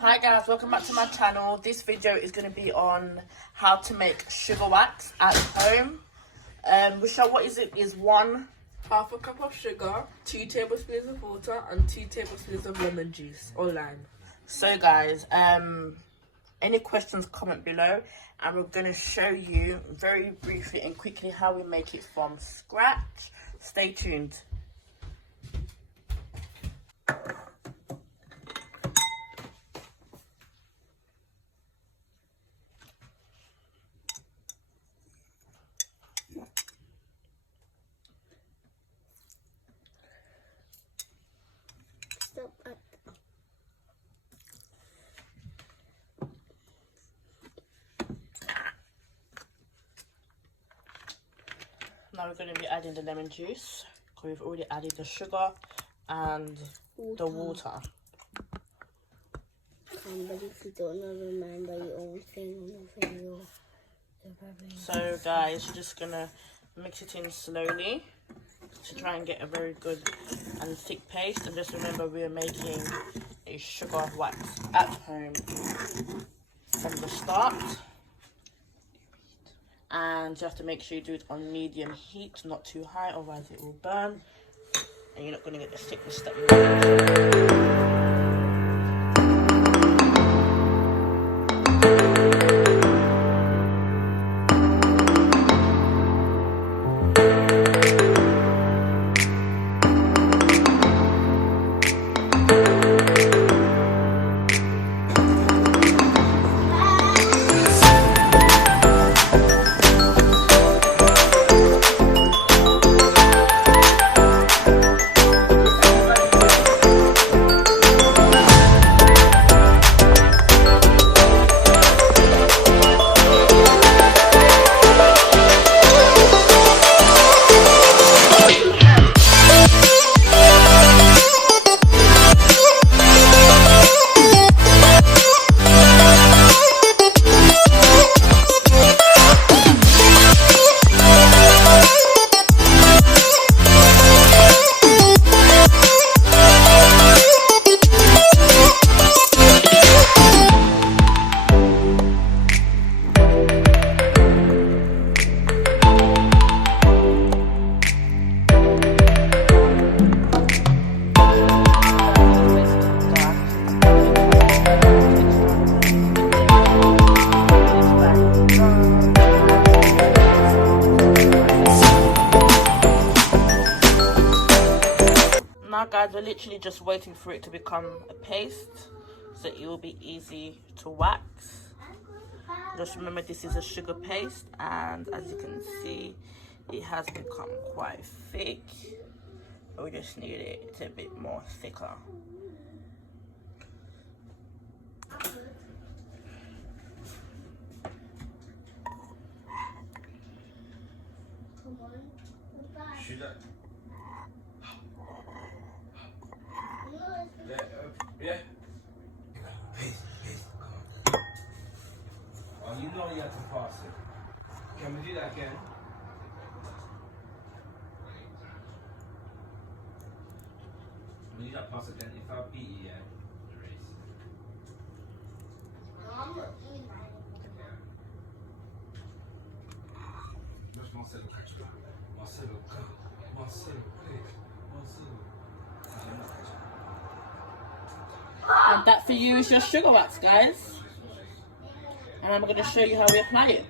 Hi guys, welcome back to my channel. This video is going to be on how to make sugar wax at home. Rochelle, what is it? Is half a cup of sugar, 2 tablespoons of water, and 2 tablespoons of lemon juice or lime. So guys, any questions, comment below, and we're going to show you very briefly and quickly how we make it from scratch. Stay tuned. Now we're going to be adding the lemon juice because we've already added the sugar and the water. But if you don't know, remember your own thing on the video. So guys, you're just going to mix it in slowly to try and get a very good and thick paste. And just remember, we are making a sugar wax at home from the start. And you have to make sure you do it on medium heat, not too high, otherwise it will burn and you're not going to get the thickness that you want. Now guys, we're literally just waiting for it to become a paste so it will be easy to wax. Just remember, this is a sugar paste, and as you can see, it has become quite thick. We just need it a bit more thicker. Yeah. Paste, come on. Oh, you know you have to pass it. Can we do that again? We need that pass again. If I beat you, yeah, erase. Just Marcelo, catch me. Marcelo, come. Marcelo, please. Marcelo. I'm not catching. And that for you is your sugar wax, guys. And I'm going to show you how we apply it.